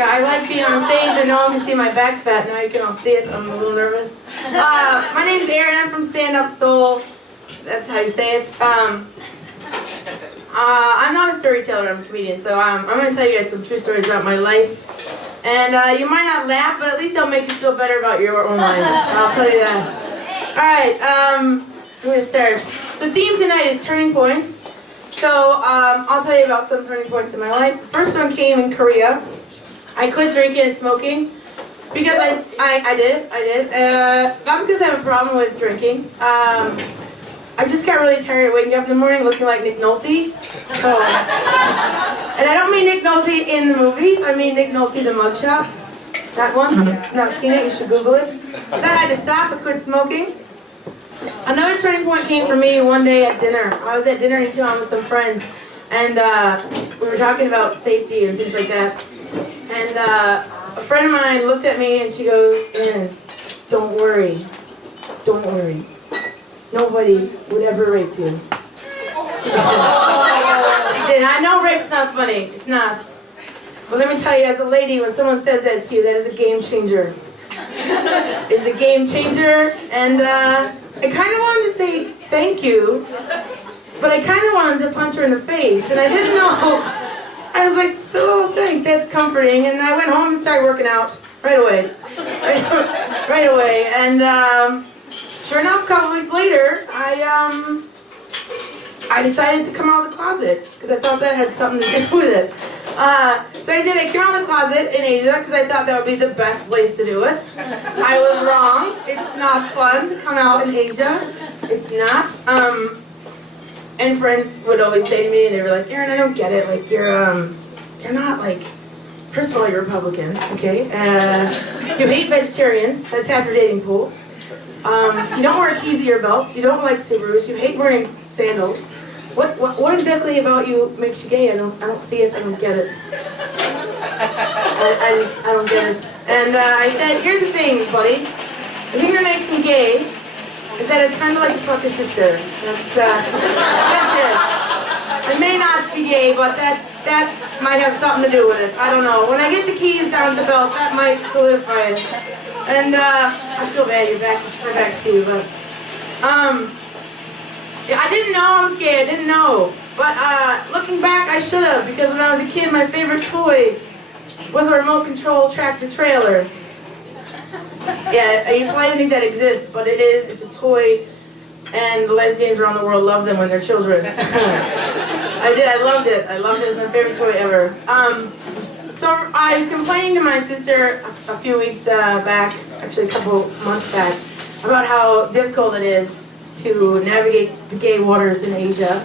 Yeah, I like being on stage and no one can see my back fat. Now you can all see it. I'm a little nervous. My name's Erin. I'm from Stand Up Soul. That's how you say it. I'm not a storyteller. I'm a comedian. So I'm going to tell you guys some true stories about my life. And you might not laugh, but at least they'll make you feel better about your own life. I'll tell you that. All right. I'm going to start. The theme tonight is turning points. So I'll tell you about some turning points in my life. The first one came in Korea. I quit drinking and smoking because I did. Not because I have a problem with drinking. I just got really tired of waking up in the morning looking like Nick Nolte. Oh. And I don't mean Nick Nolte in the movies. I mean Nick Nolte the mugshot. That one. If you've not seen it, you should Google it. So I had to stop. I quit smoking. Another turning point came for me one day at dinner. I was at dinner in Tijuana with some friends, and we were talking about safety and things like that. And a friend of mine looked at me and she goes, "Erin, don't worry. Don't worry. Nobody would ever rape you." She did. I know rape's not funny. It's not. But let me tell you, as a lady, when someone says that to you, that is a game changer. It's a game changer, and I kind of wanted to say thank you, but I kind of wanted to punch her in the face, and I didn't know. I was like, oh, thanks, that's comforting, and I went home and started working out right away. Right away, and sure enough, a couple weeks later, I decided to come out of the closet, because I thought that had something to do with it. So I did. I came out of the closet in Asia because I thought that would be the best place to do it. I was wrong. It's not fun to come out in Asia. It's not. And friends would always say to me, and they were like, "Erin, I don't get it. Like you're not like. First of all, you're Republican, okay? You hate vegetarians. That's half your dating pool. You don't wear keys at your belt. You don't like Subarus. You hate wearing sandals. What exactly about you makes you gay? I don't see it. I don't get it. I don't get it. And I said, here's the thing, buddy. The thing that makes me gay is that I'd kind of like to fuck your sister. That's it. I may not be gay, but that might have something to do with it. I don't know. When I get the keys down the belt, that might solidify it. And I feel bad. You're back to you, but yeah, I didn't know I was gay. I didn't know. But looking back, I should have, because when I was a kid, my favorite toy was a remote control tractor trailer. Yeah, you probably don't think that exists, but it is. It's a toy, and the lesbians around the world love them when they're children. I did. I loved it. I loved it. It was my favorite toy ever. So I was complaining to my sister a few weeks back, actually a couple months back, about how difficult it is to navigate the gay waters in Asia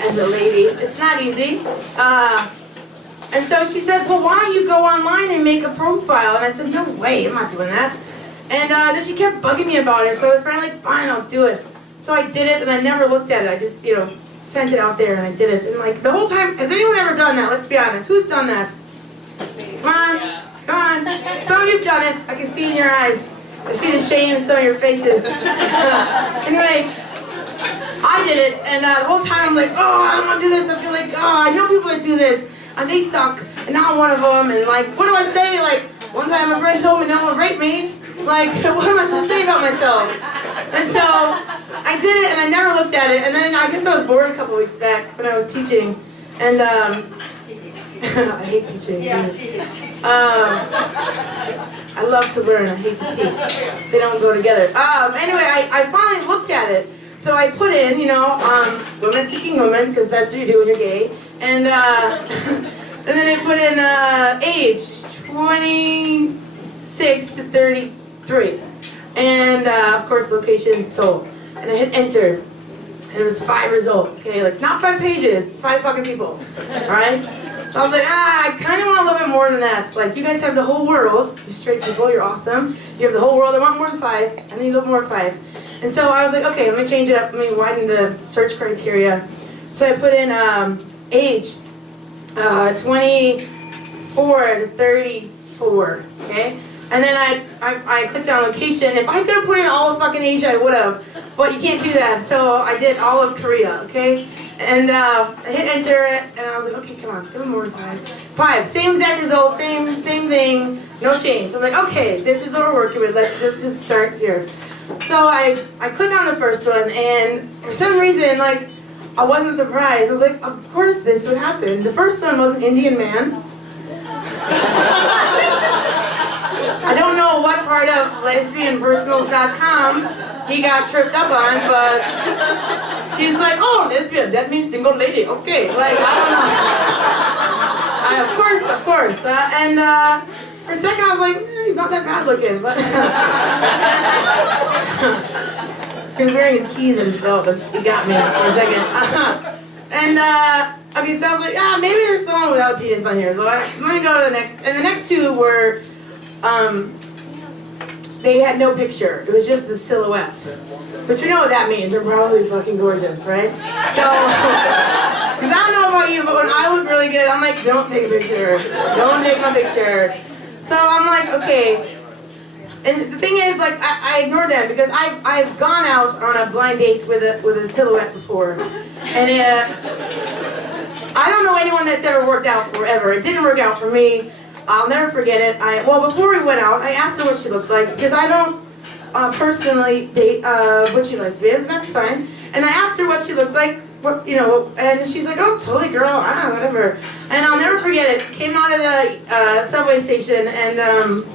as a lady. It's not easy. And so she said, well, why don't you go online and make a profile? And I said, no way, I'm not doing that. And then she kept bugging me about it, so I was finally like, fine, I'll do it. So I did it, and I never looked at it. I just, sent it out there, and I did it. And like, the whole time, has anyone ever done that? Let's be honest. Who's done that? Come on. Some of you've done it. I can see in your eyes. I see the shame in some of your faces. Anyway, I did it, and the whole time I'm like, oh, I don't want to do this. I feel like, oh, I know people that do this, and they suck, and now I'm one of them, and like, what do I say? Like, one time a friend told me no one would rape me. Like, what am I supposed to say about myself? And so, I did it, and I never looked at it, and then I guess I was bored a couple weeks back when I was teaching, and I hate teaching. Yeah, she is teaching. I love to learn. I hate to teach. They don't go together. Anyway, I finally looked at it. So I put in, women seeking women, because that's what you do when you're gay. And and then I put in age, 26 to 33. And of course, location, Seoul. And I hit enter. And there was 5 results, okay? Like, not 5 pages, 5 fucking people. Alright? So I was like, I kind of want a little bit more than that. Like, you guys have the whole world. You're straight people, you're awesome. You have the whole world. I want more than 5. I need a little more than 5. And so I was like, okay, let me change it up. Let me widen the search criteria. So I put in age, 24 to 34, okay? And then I clicked on location. If I could have put in all of fucking Asia, I would have. But you can't do that. So I did all of Korea, okay? And I hit enter, and I was like, okay, come on, give me more than 5. 5, same exact result, same thing, no change. So I'm like, okay, this is what we're working with. Let's just start here. So I clicked on the first one, and for some reason, like, I wasn't surprised. I was like, of course this would happen. The first one was an Indian man. I don't know what part of lesbianpersonals.com he got tripped up on, but he's like, oh, lesbian, that means single lady. Okay, like, I don't know. Of course. And for a second I was like, he's not that bad looking, but he was wearing his keys and his belt, but he got me for a second. Okay, so I was like, maybe there's someone without a penis on here. So let me go to the next. And the next 2 were, they had no picture. It was just the silhouette. But you know what that means. They're probably fucking gorgeous, right? So, because I don't know about you, but when I look really good, I'm like, don't take a picture. Don't take my picture. So I'm like, okay. And the thing is, like, I ignore them because I've gone out on a blind date with a silhouette before. And I don't know anyone that's ever worked out forever. It didn't work out for me. I'll never forget it. Well, before we went out, I asked her what she looked like because I don't personally date butchy lesbians. That's fine. And I asked her what she looked like, and she's like, "Oh, totally, girl. Whatever." And I'll never forget it. Came out of the subway station, and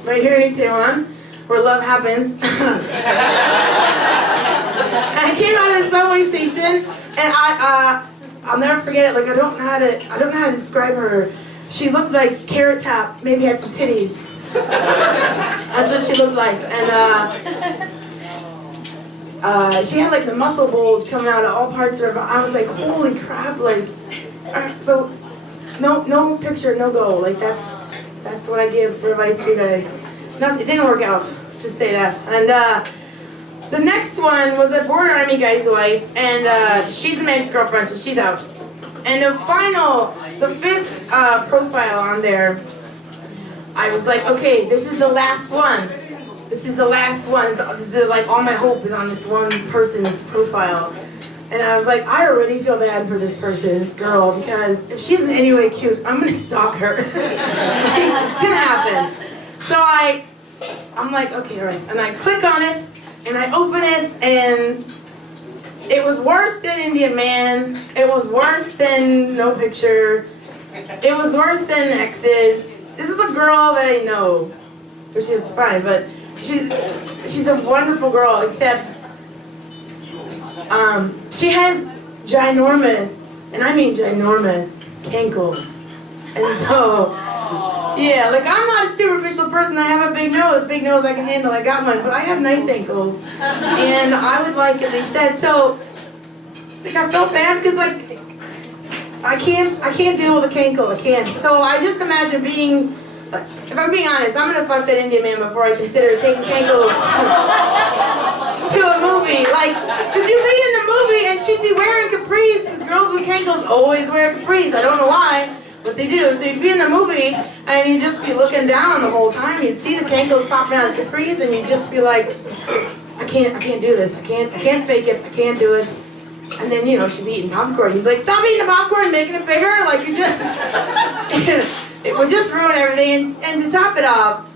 right here in Taiwan, where love happens. I came out of the subway station, and I'll never forget it. Like, I don't know how to describe her. She looked like Carrot Top, maybe had some titties. That's what she looked like. And she had like the muscle bulge coming out of all parts of her. I was like, holy crap, like, so no picture, no go. Like, that's what I give for advice to you guys. No, it didn't work out, let's just say that. And the next one was a border army guy's wife, and she's an ex-girlfriend, so she's out. And the 5th profile on there, I was like, okay, this is the last one. This is the last one. This is like all my hope is on this one person's profile. And I was like, I already feel bad for this person, this girl, because if she's in any way cute, I'm gonna stalk her. It's gonna happen. So I'm like, okay, all right. And I click on it, and I open it, and it was worse than Indian Man. It was worse than no picture. It was worse than exes. This is a girl that I know, which is fine, but she's a wonderful girl, except she has ginormous, and I mean ginormous, cankles. And so, yeah, like, I'm not a superficial person. I have a big nose I can handle. I got one, but I have nice ankles, and I would like it instead. So, like, I felt bad because, like, I can't deal with a cankle. I can't. So I just imagine being, if I'm being honest, I'm gonna fuck that Indian man before I consider taking cankles to a movie. Like, cause you'd be in the movie and she'd be wearing capris, because girls with cankles always wear capris. I don't know why, but they do. So you'd be in the movie and you'd just be looking down the whole time. You'd see the cankles popping out of capris, and you'd just be like, I can't do this. I can't fake it. I can't do it. And then, she's eating popcorn. He's like, stop eating the popcorn, making it bigger. Like, you just, it would just ruin everything. And to top it off,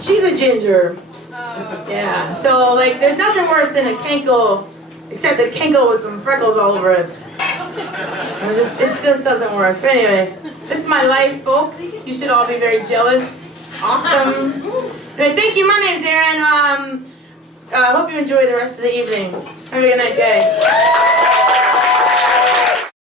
she's a ginger. Yeah. So, like, there's nothing worse than a cankle, except a cankle with some freckles all over it. It just doesn't work. But anyway, this is my life, folks. You should all be very jealous. Awesome. Anyway, thank you. My name's Erin. I hope you enjoy the rest of the evening. Have a good night, guys.